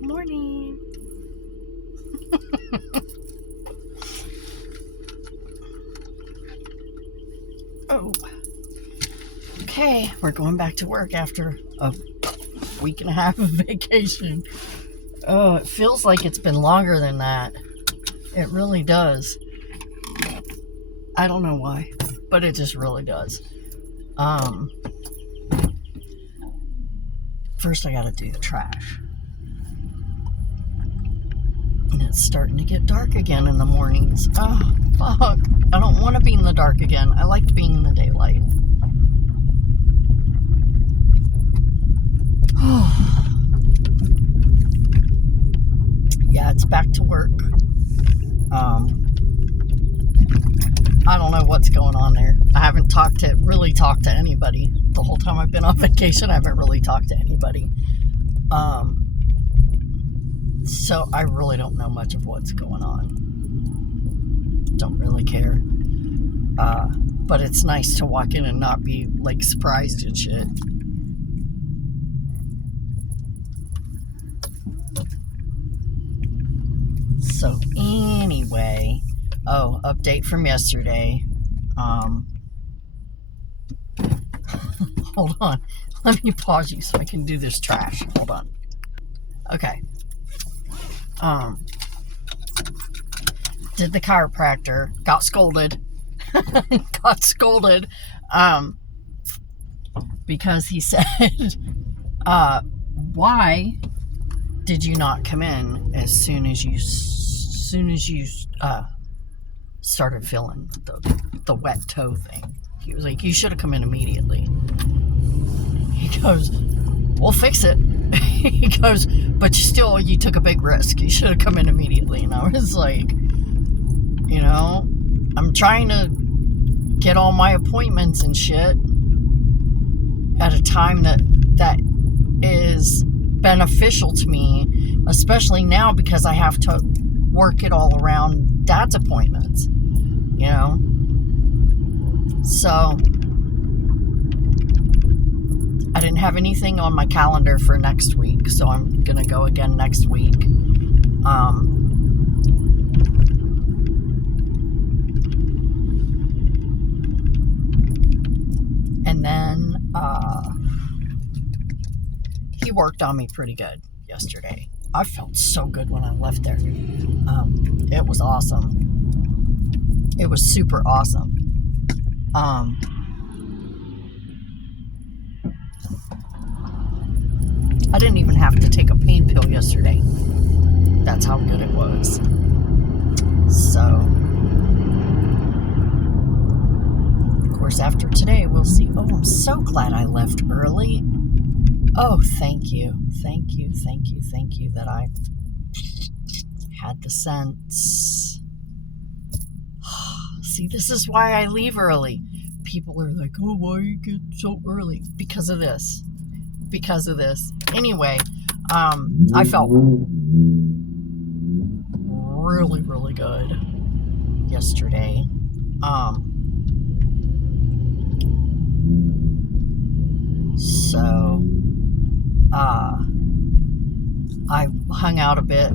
Good morning. Oh, okay. We're going back to work after a week and a half of vacation. Oh, it feels like it's been longer than that. It really does. I don't know why, but it just really does. First I gotta do the trash. And it's starting to get dark again in the mornings. Oh, fuck. I don't want to be in the dark again. I like being in the daylight. Yeah, it's back to work. I don't know what's going on there. I haven't really talked to anybody. The whole time I've been on vacation, I haven't really talked to anybody. So I really don't know much of what's going on. Don't really care. But it's nice to walk in and not be like surprised and shit. So anyway, update from yesterday. Hold on. Let me pause you so I can do this trash. Hold on. Okay. Did the chiropractor, got scolded. Because he said, why did you not come in as soon as you started feeling the wet toe thing? He was like, you should have come in immediately. He goes, we'll fix it. He goes, but you took a big risk. You should have come in immediately. And I was like, I'm trying to get all my appointments and shit at a time that is beneficial to me, especially now because I have to work it all around Dad's appointments, So I didn't have anything on my calendar for next week, so I'm gonna go again next week. And then he worked on me pretty good yesterday. I felt so good when I left there. It was awesome. It was super awesome. I didn't even have to take a pain pill yesterday. That's how good it was. So, of course, after today, we'll see. Oh, I'm so glad I left early. Oh, thank you that I had the sense. See, this is why I leave early. People are like, oh, why you get so early? Because of this. Anyway, I felt really, really good yesterday. So, I hung out a bit,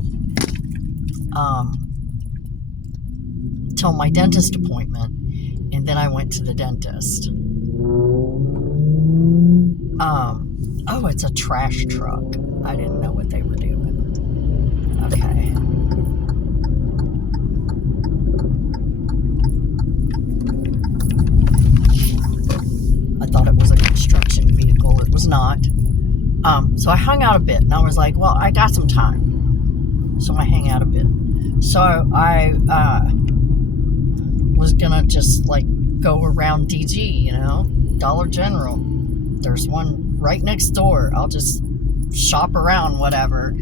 till my dentist appointment, and then I went to the dentist. Oh, it's a trash truck. I didn't know what they were doing. Okay. I thought it was a construction vehicle. It was not. So I hung out a bit, and I was like, well, I got some time. So I hang out a bit. So I was gonna just like go around DG, Dollar General. There's one right next door. I'll just shop around, whatever,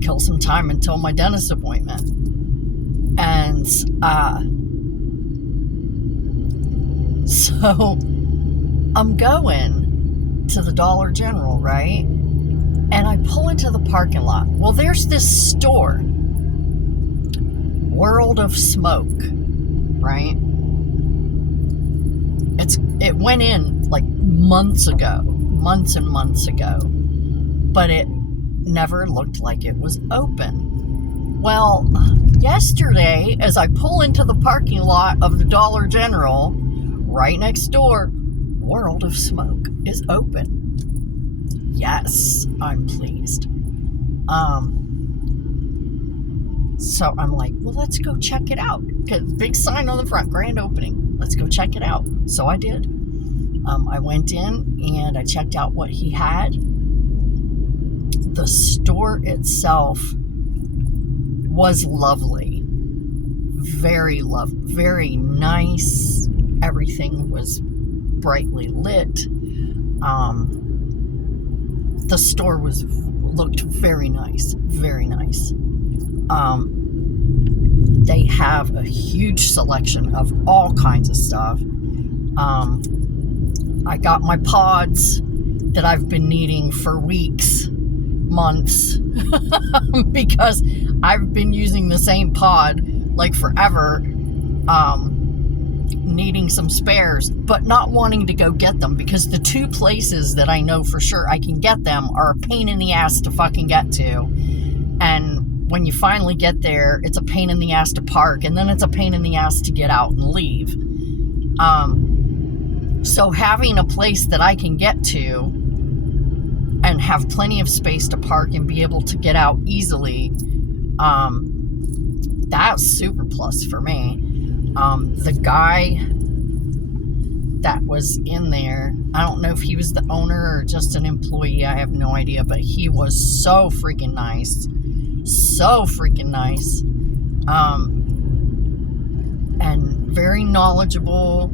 kill some time until my dentist appointment. And so I'm going to the Dollar General, right? And I pull into the parking lot. Well, there's this store, World of Smoke, right? It went in like months and months ago, but it never looked like it was open. Well, yesterday, as I pull into the parking lot of the Dollar General, right next door, World of Smoke is open. Yes, I'm pleased. So I'm like, well, let's go check it out. Big sign on the front, grand opening. Let's go check it out. So I did. I went in and I checked out what he had. The store itself was lovely. Very nice. Everything was brightly lit. The store looked very nice. Very nice. They have a huge selection of all kinds of stuff. I got my pods that I've been needing for weeks, months, because I've been using the same pod like forever, needing some spares, but not wanting to go get them because the two places that I know for sure I can get them are a pain in the ass to fucking get to. And when you finally get there, it's a pain in the ass to park, and then it's a pain in the ass to get out and leave. So having a place that I can get to and have plenty of space to park and be able to get out easily, that's super plus for me. The guy that was in there, I don't know if he was the owner or just an employee, I have no idea, but he was so freaking nice. So freaking nice. And very knowledgeable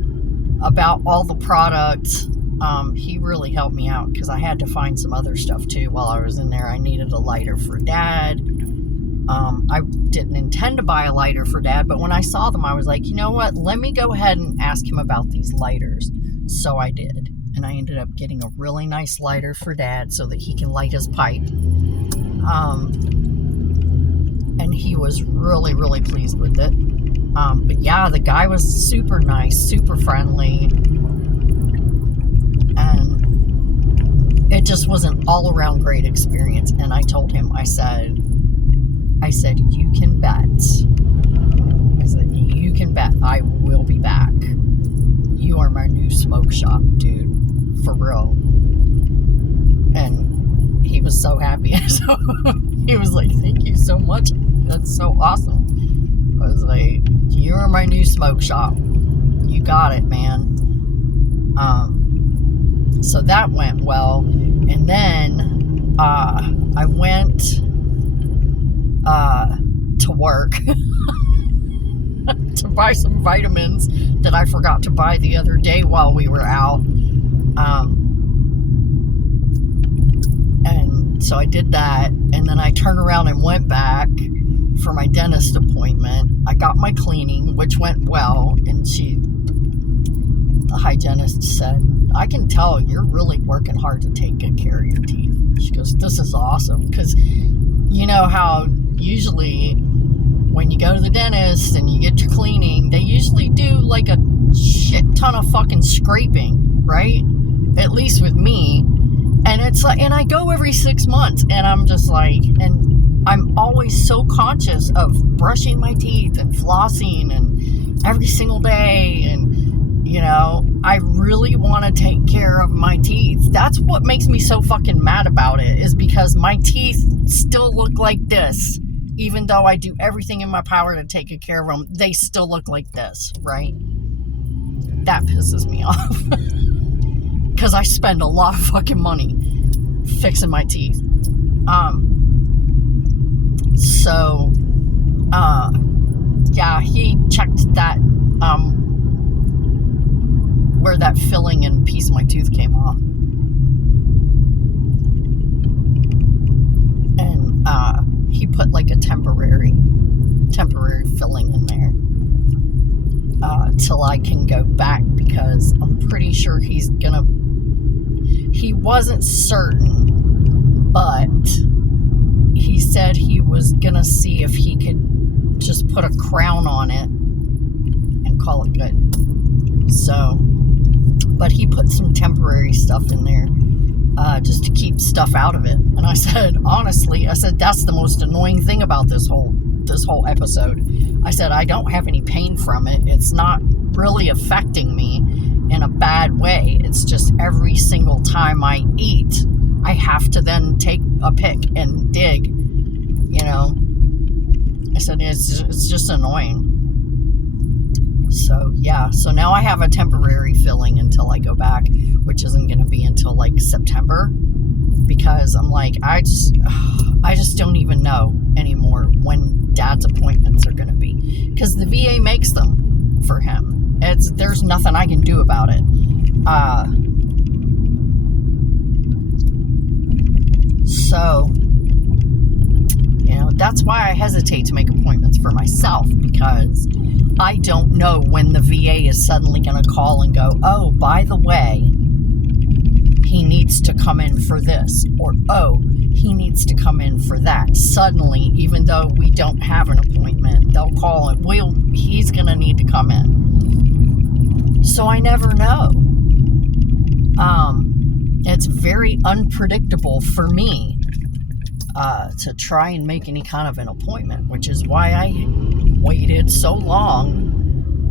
about all the products. He really helped me out because I had to find some other stuff too while I was in there. I needed a lighter for Dad. I didn't intend to buy a lighter for Dad, but when I saw them, I was like, you know what? Let me go ahead and ask him about these lighters. So I did. And I ended up getting a really nice lighter for Dad so that he can light his pipe. And he was really pleased with it. But yeah, the guy was super nice, super friendly. And it just was an all-around great experience. And I told him, I said, you can bet. I said, you can bet I will be back. You are my new smoke shop, dude. For real. And he was so happy. So he was like, thank you so much. That's so awesome. I was like, you're my new smoke shop. You got it, man. So that went well. And then I went to work to buy some vitamins that I forgot to buy the other day while we were out. And so I did that, and then I turned around and went back for my dentist appointment. I got my cleaning, which went well, and the hygienist said, I can tell you're really working hard to take good care of your teeth. She goes, this is awesome, because you know how usually when you go to the dentist and you get your cleaning, they usually do like a shit ton of fucking scraping, right? At least with me. And it's like, and I go every 6 months, and I'm just like, and I'm always so conscious of brushing my teeth and flossing and every single day. And, you know, I really want to take care of my teeth. That's what makes me so fucking mad about it, is because my teeth still look like this. Even though I do everything in my power to take good care of them, they still look like this, right? That pisses me off. Because I spend a lot of fucking money fixing my teeth. Yeah, he checked that, where that filling and piece of my tooth came off. And, he put like a temporary filling in there, till I can go back, because I'm pretty sure he wasn't certain, but he said he was gonna see if he could just put a crown on it and call it good. So, but he put some temporary stuff in there. just to keep stuff out of it. And I said, honestly, I said, that's the most annoying thing about this whole episode. I said, I don't have any pain from it. It's not really affecting me in a bad way. It's just every single time I eat, I have to then take a pick and dig, you know. I said, it's just annoying. So, yeah. So now I have a temporary filling until I go back, which isn't going to be until like September, because I'm like, I just don't even know anymore when Dad's appointments are going to be, because the VA makes them for him. There's nothing I can do about it. So, you know, that's why I hesitate to make appointments for myself, because I don't know when the VA is suddenly going to call and go, oh, by the way, he needs to come in for this, or, oh, he needs to come in for that. Suddenly, even though we don't have an appointment, they'll call and he's going to need to come in. So I never know. It's very unpredictable for me to try and make any kind of an appointment, which is why I waited so long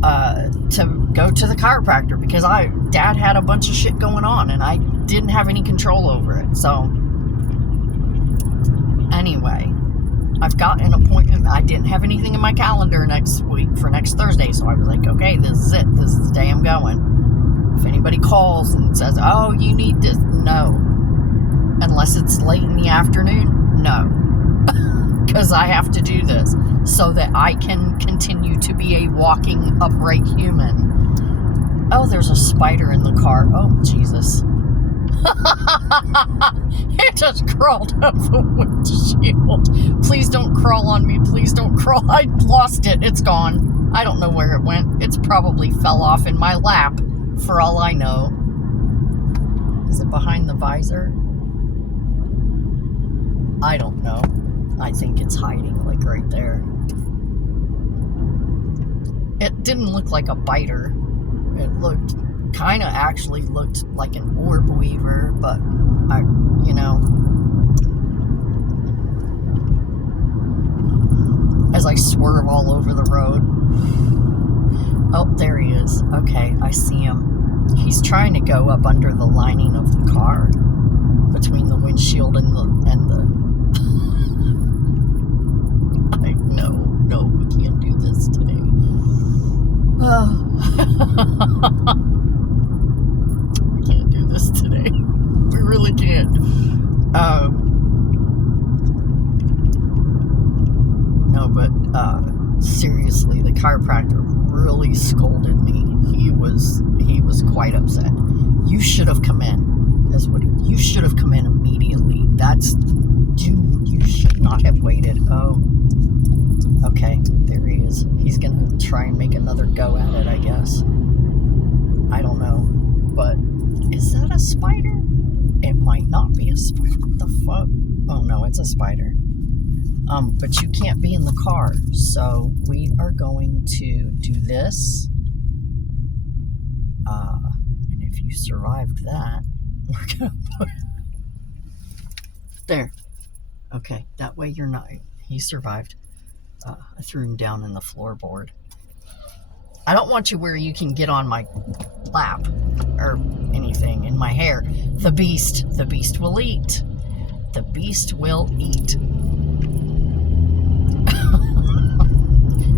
to go to the chiropractor, because Dad had a bunch of shit going on and I didn't have any control over it. So anyway, I've got an appointment. I didn't have anything in my calendar next week for next Thursday, so I was like, okay, this is it. This is the day I'm going. If anybody calls and says, oh, you need this, no. Unless it's late in the afternoon, no. Because I have to do this so that I can continue to be a walking, upright human. Oh, there's a spider in the car. Oh, Jesus. It just crawled up the windshield. Please don't crawl on me. Please don't crawl. I lost it. It's gone. I don't know where it went. It's probably fell off in my lap, for all I know. Is it behind the visor? I don't know. I think it's hiding, like, right there. It didn't look like a biter. It actually looked like an orb weaver, but you know, as I swerve all over the road. Oh, there he is. Okay, I see him. He's trying to go up under the lining of the car, between the windshield and the No, we can't do this today. We can't do this today. We really can't. No, but seriously, the chiropractor really scolded me. He was quite upset. You should have come in. You should have come in immediately. You should not have waited. Oh. Okay, there he is. He's gonna try and make another go at it, I guess. I don't know. But is that a spider? It might not be a spider. What the fuck? Oh no, it's a spider. But you can't be in the car. So we are going to do this. And if you survived that, we're gonna put there. Okay, that way you're not. He survived. I threw him down in the floorboard. I don't want you where you can get on my lap or anything in my hair. The beast will eat. The beast will eat.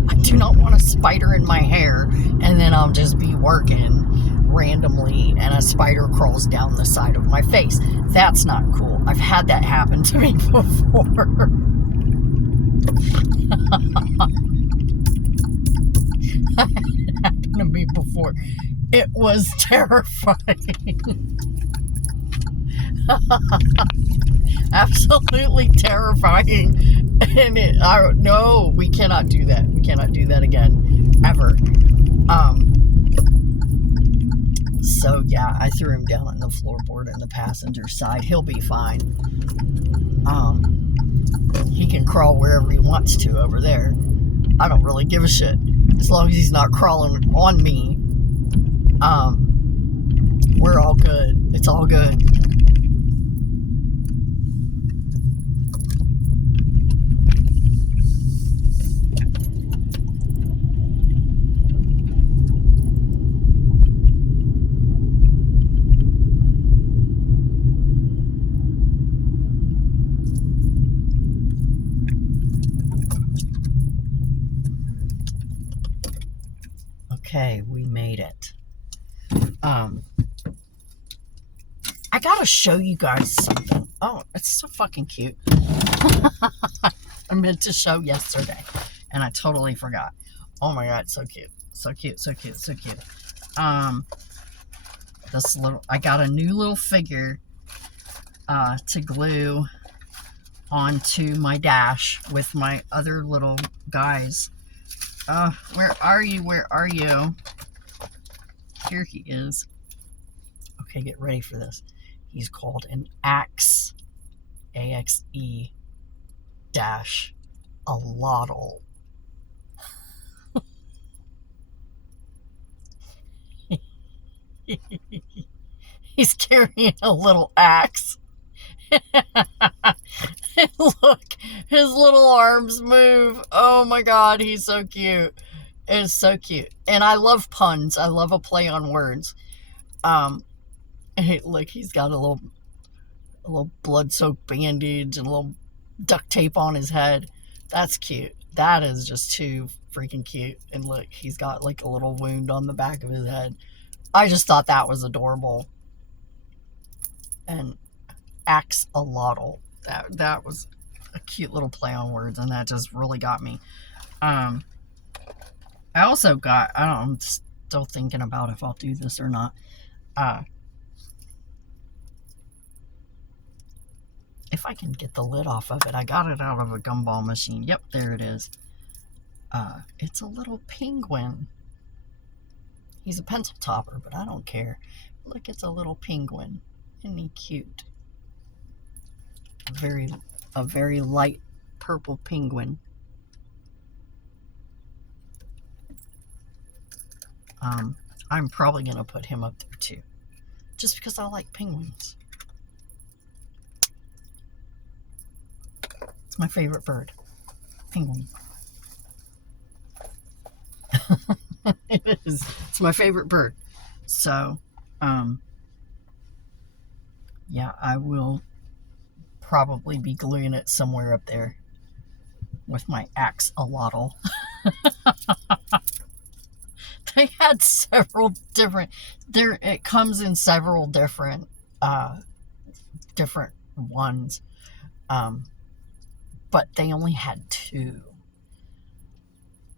I do not want a spider in my hair, and then I'll just be working randomly and a spider crawls down the side of my face. That's not cool. I've had that happen to me before. It happened to me before. It was terrifying. Absolutely terrifying. And no, we cannot do that. We cannot do that again, ever. So yeah, I threw him down on the floorboard in the passenger side. He'll be fine. He can crawl wherever he wants to over there. I don't really give a shit, as long as he's not crawling on me. We're all good. It's all good. Okay, we made it. I gotta show you guys something. Oh, it's so fucking cute. I meant to show yesterday, and I totally forgot. Oh my god, so cute. So cute, so cute, so cute. I got a new little figure to glue onto my dash with my other little guys. Where are you? Where are you? Here he is. Okay, get ready for this. He's called an Axe, A-X-E dash Alotl. He's carrying a little axe. Look, his little arms move. Oh my god, he's so cute. It's so cute. And I love puns. I love a play on words. Hey, look, he's got a little blood-soaked bandage and a little duct tape on his head. That's cute. That is just too freaking cute. And look, he's got like a little wound on the back of his head. I just thought that was adorable. And axolotl. That was a cute little play on words, and that just really got me. I also got, I don't know, I'm still thinking about if I'll do this or not. If I can get the lid off of it. I got it out of a gumball machine. Yep, there it is. It's a little penguin. He's a pencil topper, but I don't care. Look, it's a little penguin. Isn't he cute? A very light purple penguin. I'm probably going to put him up there too. Just because I like penguins. It's my favorite bird. Penguin. It is. It's my favorite bird. So, yeah, I will probably be gluing it somewhere up there with my axolotl. They had several different, it comes in several different ones, but they only had 2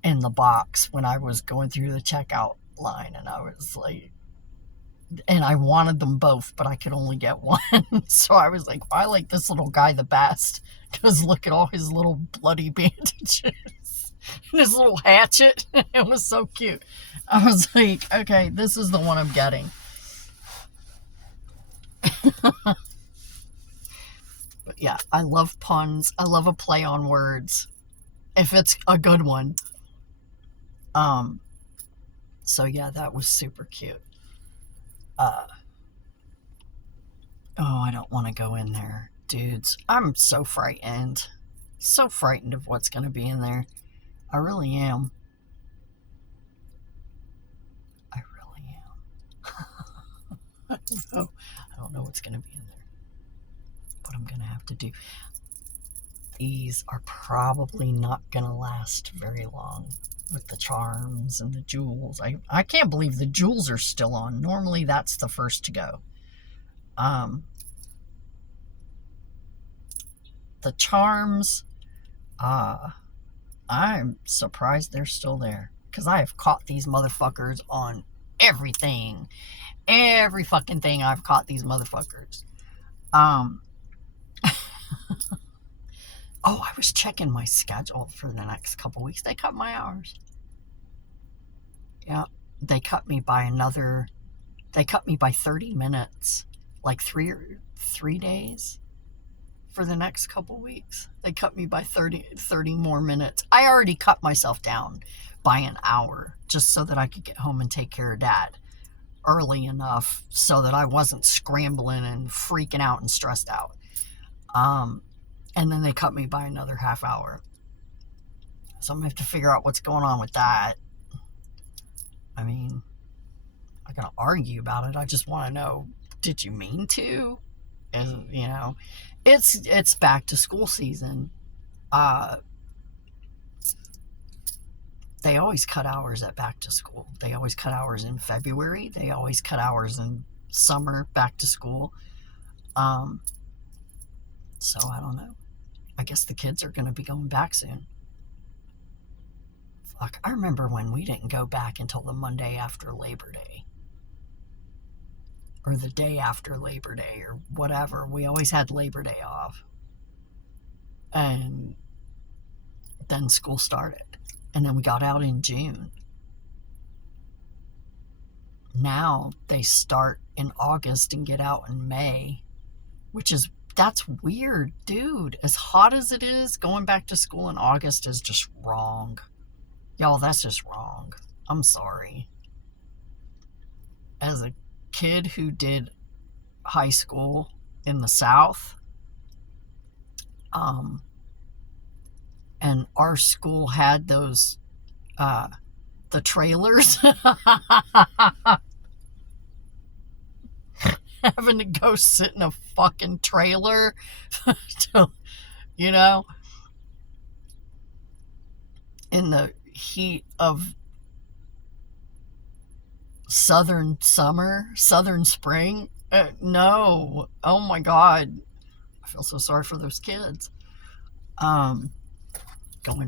in the box when I was going through the checkout line, and I was like, and I wanted them both, but I could only get one. So I was like, I like this little guy the best, because look at all his little bloody bandages and his little hatchet. It was so cute. I was like, okay, this is the one I'm getting. But yeah, I love puns. I love a play on words, if it's a good one. So yeah, that was super cute. Oh, I don't want to go in there, dudes. I'm so frightened. So frightened of what's going to be in there. I really am. I really am. I don't know what's going to be in there. But I'm going to have to do. These are probably not going to last very long with the charms and the jewels. I can't believe the jewels are still on. Normally that's the first to go. The charms, I'm surprised they're still there, because I have caught these motherfuckers on everything. Every fucking thing I've caught these motherfuckers. Oh, I was checking my schedule for the next couple weeks. They cut my hours. Yeah, they cut me by 30 minutes, like three days for the next couple weeks. They cut me by 30 more minutes. I already cut myself down by an hour just so that I could get home and take care of Dad early enough so that I wasn't scrambling and freaking out and stressed out. And then they cut me by another half hour. So I'm going to have to figure out what's going on with that. I mean, I'm going to argue about it. I just want to know, did you mean to? And, you know, it's back to school season. they always cut hours at back to school. They always cut hours in February. They always cut hours in summer back to school. So I don't know. I guess the kids are going to be going back soon. Fuck, I remember when we didn't go back until the Monday after Labor Day. Or the day after Labor Day or whatever. We always had Labor Day off. And then school started. And then we got out in June. Now they start in August and get out in May, that's weird, dude. As hot as it is, going back to school in August is just wrong. Y'all, that's just wrong. I'm sorry. As a kid who did high school in the South, and our school had those, the trailers. Having to go sit in a fucking trailer to, in the heat of southern spring. No. Oh my God. I feel so sorry for those kids. Going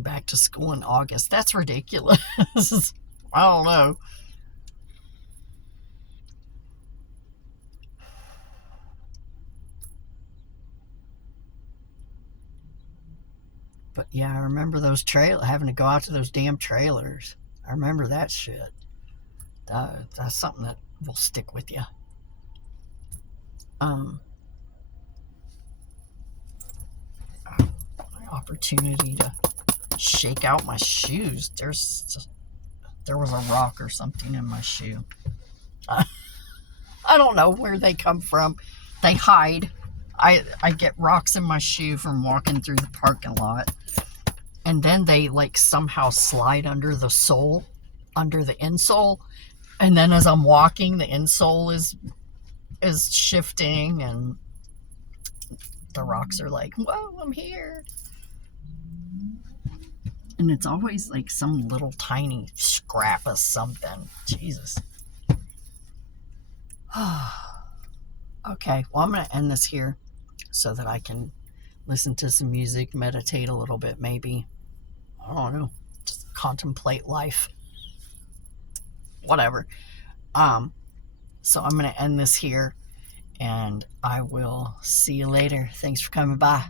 back to school in August. That's ridiculous. I don't know. But yeah, I remember those having to go out to those damn trailers. I remember that shit. That's something that will stick with you. My opportunity to shake out my shoes. There was a rock or something in my shoe. I don't know where they come from. They hide. I get rocks in my shoe from walking through the parking lot. And then they somehow slide under the sole, under the insole. And then as I'm walking, the insole is shifting and the rocks are like, whoa, I'm here. And it's always some little tiny scrap of something. Jesus. Okay, well, I'm going to end this here so that I can listen to some music, meditate a little bit, maybe. I don't know. Just contemplate life. Whatever. So I'm going to end this here, and I will see you later. Thanks for coming by.